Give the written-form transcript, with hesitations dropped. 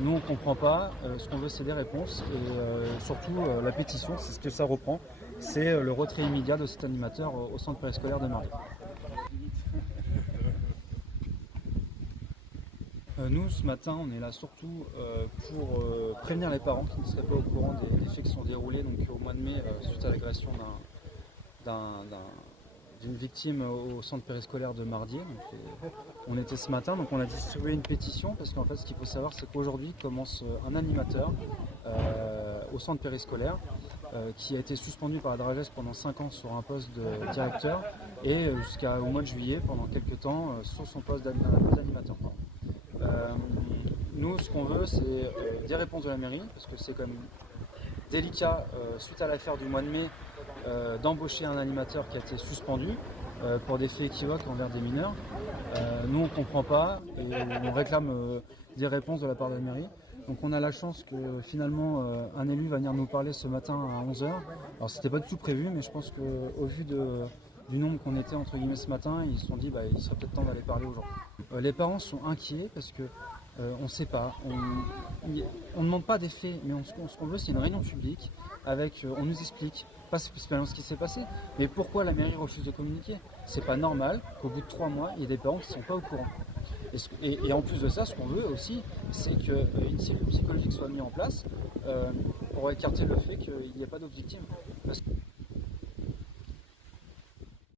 Nous, on ne comprend pas. Ce qu'on veut, c'est des réponses. Et surtout, la pétition, c'est ce que ça reprend. C'est le retrait immédiat de cet animateur au centre périscolaire de Mardi. Nous, ce matin, on est là surtout pour prévenir les parents qui ne seraient pas au courant des faits qui sont déroulés donc, au mois de mai suite à l'agression d'une victime au centre périscolaire de Mardier. Donc, on était ce matin, donc on a distribué une pétition parce qu'en fait, ce qu'il faut savoir, c'est qu'aujourd'hui commence un animateur au centre périscolaire qui a été suspendu par la DRAGES pendant 5 ans sur un poste de directeur et jusqu'au mois de juillet, pendant quelques temps, sur son poste d'animateur. Nous, ce qu'on veut, c'est des réponses de la mairie, parce que c'est quand même délicat, suite à l'affaire du mois de mai, d'embaucher un animateur qui a été suspendu pour des faits équivoques envers des mineurs. Nous, on ne comprend pas et on réclame des réponses de la part de la mairie. Donc on a la chance que finalement un élu va venir nous parler ce matin à 11 h. Alors c'était pas du tout prévu, mais je pense qu'au vu du nombre qu'on était entre guillemets ce matin, ils se sont dit il serait peut-être temps d'aller parler aux gens. Les parents sont inquiets parce que on ne sait pas, on ne demande pas des faits, mais ce qu'on veut c'est une réunion publique avec, on nous explique, pas spécialement ce qui s'est passé, mais pourquoi la mairie refuse de communiquer. C'est pas normal qu'au bout de 3 mois, il y ait des parents qui ne sont pas au courant. Et en plus de ça, ce qu'on veut aussi, c'est qu'une cellule psychologique soit mise en place pour écarter le fait qu'il n'y ait pas d'autres victimes.